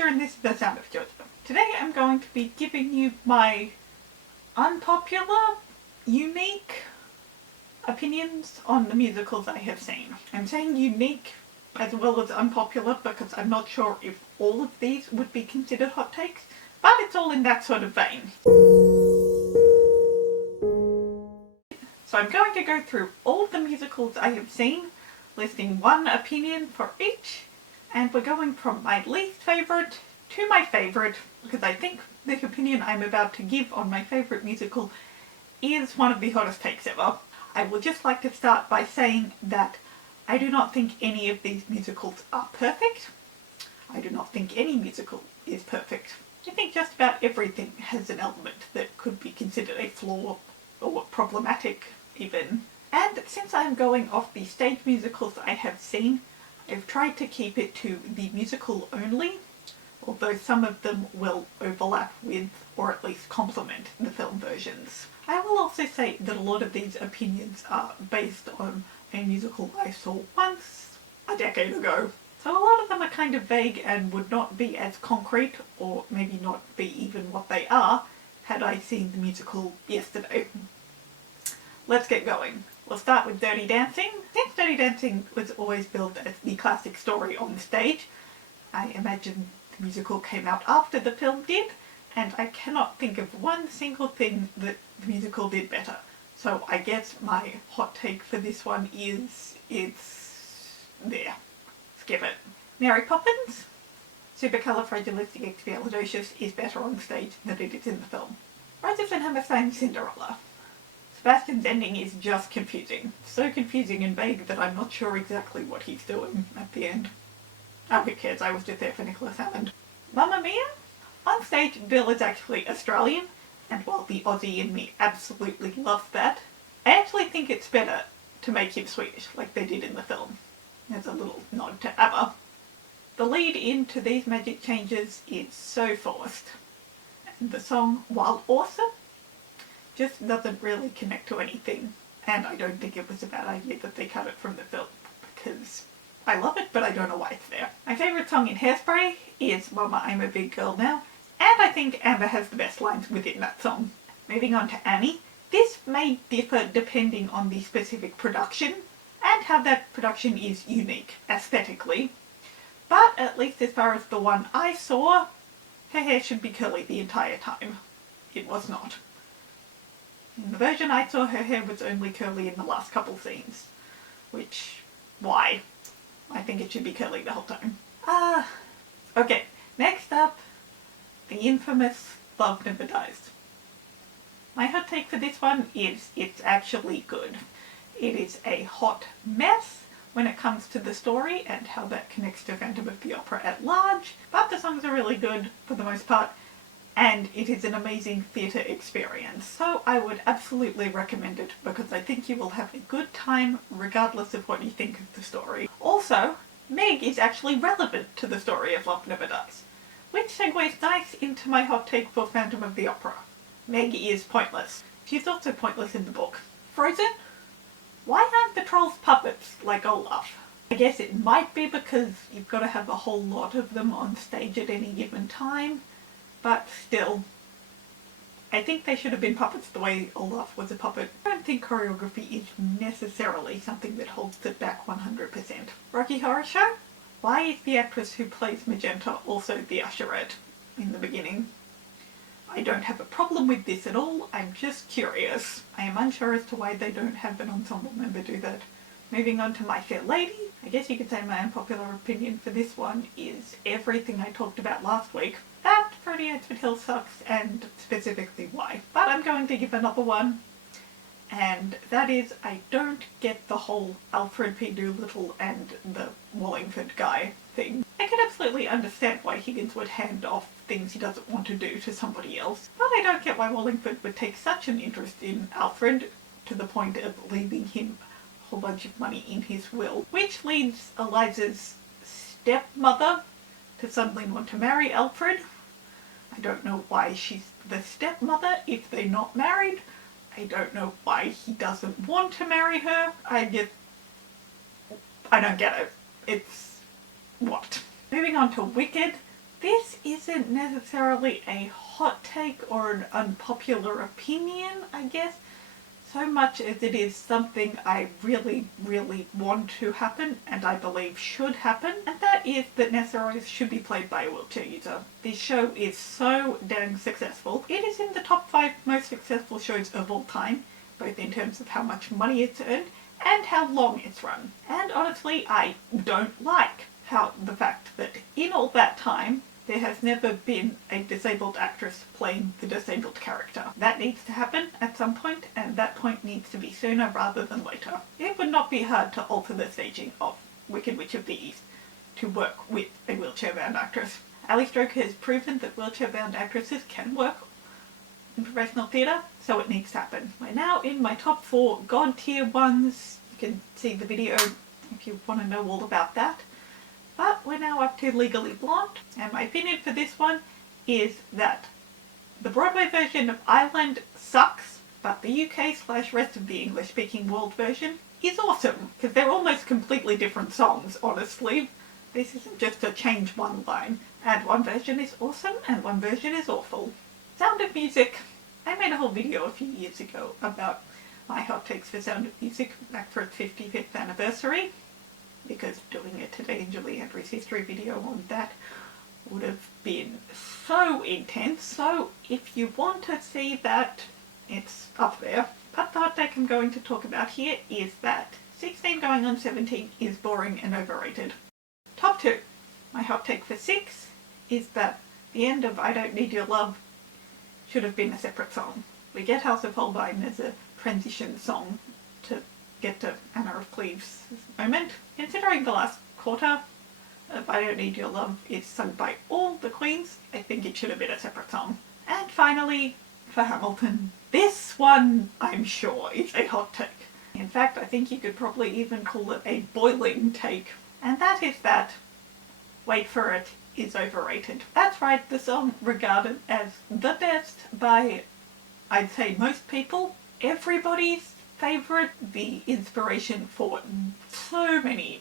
Roger and this is The Sound of Georgia. Today I'm going to be giving you my unpopular, unique opinions on the musicals I have seen. I'm saying unique as well as unpopular because I'm not sure if all of these would be considered hot takes, but it's all in that sort of vein. So I'm going to go through all the musicals I have seen, listing one opinion for each, and we're going from my least favourite to my favourite, because I think the opinion I'm about to give on my favourite musical is one of the hottest takes ever. I would just like to start by saying that I do not think any of these musicals are perfect. I do not think any musical is perfect. I think just about everything has an element that could be considered a flaw or problematic even. And since I'm going off the stage musicals I have seen, I've tried to keep it to the musical only, although some of them will overlap with or at least complement the film versions. I will also say that a lot of these opinions are based on a musical I saw once a decade ago. So a lot of them are kind of vague and would not be as concrete, or maybe not be even what they are, had I seen the musical yesterday. Let's get going. We'll start with Dirty Dancing. Since Dirty Dancing was always billed as the classic story on the stage, I imagine the musical came out after the film did, and I cannot think of one single thing that the musical did better. So I guess my hot take for this one is, it's there. Skip it. Mary Poppins. Supercalifragilisticexpialidocious is better on the stage than it is in the film. Roses and Hammerstein's Cinderella. Sebastian's ending is just confusing. So confusing and vague that I'm not sure exactly what he's doing at the end. Oh, who cares, I was just there for Nicholas Hammond. Mamma Mia? On stage, Bill is actually Australian, and while the Aussie in me absolutely loves that, I actually think it's better to make him Swedish, like they did in the film. There's a little nod to ABBA. The lead into these magic changes is so forced, and the song, while awesome, just doesn't really connect to anything, and I don't think it was a bad idea that they cut it from the film, because I love it, but I don't know why it's there. My favourite song in Hairspray is Mama, I'm a Big Girl Now, and I think Amber has the best lines within that song. Moving on to Annie, this may differ depending on the specific production, and how that production is unique aesthetically, but at least as far as the one I saw, her hair should be curly the entire time. It was not. In the version I saw, her hair was only curly in the last couple scenes. Which, why? I think it should be curly the whole time. Okay, next up, the infamous Love Never Dies. My hot take for this one is it's actually good. It is a hot mess when it comes to the story and how that connects to Phantom of the Opera at large, but the songs are really good for the most part, and it is an amazing theatre experience. So I would absolutely recommend it because I think you will have a good time regardless of what you think of the story. Also, Meg is actually relevant to the story of Love Never Dies, which segues nice into my hot take for Phantom of the Opera. Meg is pointless. She's also pointless in the book. Frozen? Why aren't the trolls puppets like Olaf? I guess it might be because you've got to have a whole lot of them on stage at any given time, but still, I think they should have been puppets the way Olaf was a puppet. I don't think choreography is necessarily something that holds it back 100%. Rocky Horror Show? Why is the actress who plays Magenta also the usherette in the beginning? I don't have a problem with this at all, I'm just curious. I am unsure as to why they don't have an ensemble member do that. Moving on to My Fair Lady, I guess you could say my unpopular opinion for this one is everything I talked about last week. That 38 Foot Hill sucks, and specifically why. But I'm going to give another one, and that is I don't get the whole Alfred P. Doolittle and the Wallingford guy thing. I can absolutely understand why Higgins would hand off things he doesn't want to do to somebody else, but I don't get why Wallingford would take such an interest in Alfred to the point of leaving him a whole bunch of money in his will, which leads Eliza's stepmother to suddenly want to marry Alfred. I don't know why she's the stepmother if they're not married. I don't know why he doesn't want to marry her. I don't get it. It's what? Moving on to Wicked, This isn't necessarily a hot take or an unpopular opinion, I guess, so much as it is something I really, really want to happen and I believe should happen, and that is that Nessa Rose should be played by a wheelchair user. This show is so dang successful. It is in the top 5 most successful shows of all time, both in terms of how much money it's earned and how long it's run. And honestly, I don't like how the fact that in all that time, there has never been a disabled actress playing the disabled character. That needs to happen at some point, and that point needs to be sooner rather than later. It would not be hard to alter the staging of Wicked Witch of the East to work with a wheelchair-bound actress. Ali Stroker has proven that wheelchair-bound actresses can work in professional theatre, so it needs to happen. We're now in my top 4 God tier ones. You can see the video if you want to know all about that. But we're now up to Legally Blonde, and my opinion for this one is that the Broadway version of Island sucks, but the UK/rest of the English-speaking world version is awesome, because they're almost completely different songs, honestly. This isn't just to change one line, and one version is awesome and one version is awful. Sound of Music. I made a whole video a few years ago about my hot takes for Sound of Music back for its 55th anniversary, because doing it today in Julie Andrews' history video on that would have been so intense. So if you want to see that, it's up there. But the hot take I'm going to talk about here is that 16 going on 17 is boring and overrated. Top 2. My hot take for 6 is that the end of I Don't Need Your Love should have been a separate song. We get House of Holbein as a transition song to get to Anna of Cleves' moment. Considering the last quarter of I Don't Need Your Love is sung by all the queens, I think it should have been a separate song. And finally, for Hamilton, this one I'm sure is a hot take. In fact, I think you could probably even call it a boiling take. And that is that, wait for it, is overrated. That's right, the song regarded as the best by, I'd say, most people, everybody's favourite, the inspiration for so many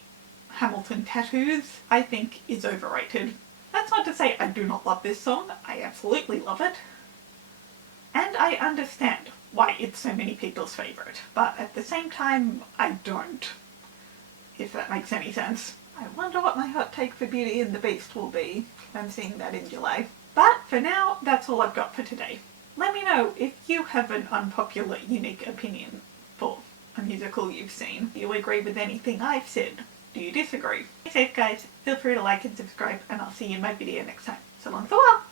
Hamilton tattoos, I think is overrated. That's not to say I do not love this song, I absolutely love it. And I understand why it's so many people's favourite, but at the same time, I don't. If that makes any sense. I wonder what my hot take for Beauty and the Beast will be. I'm seeing that in July. But for now, that's all I've got for today. Let me know if you have an unpopular, unique opinion for a musical you've seen. Do you agree with anything I've said? Do you disagree? Stay safe, guys. Feel free to like and subscribe, and I'll see you in my video next time. So long, for a while.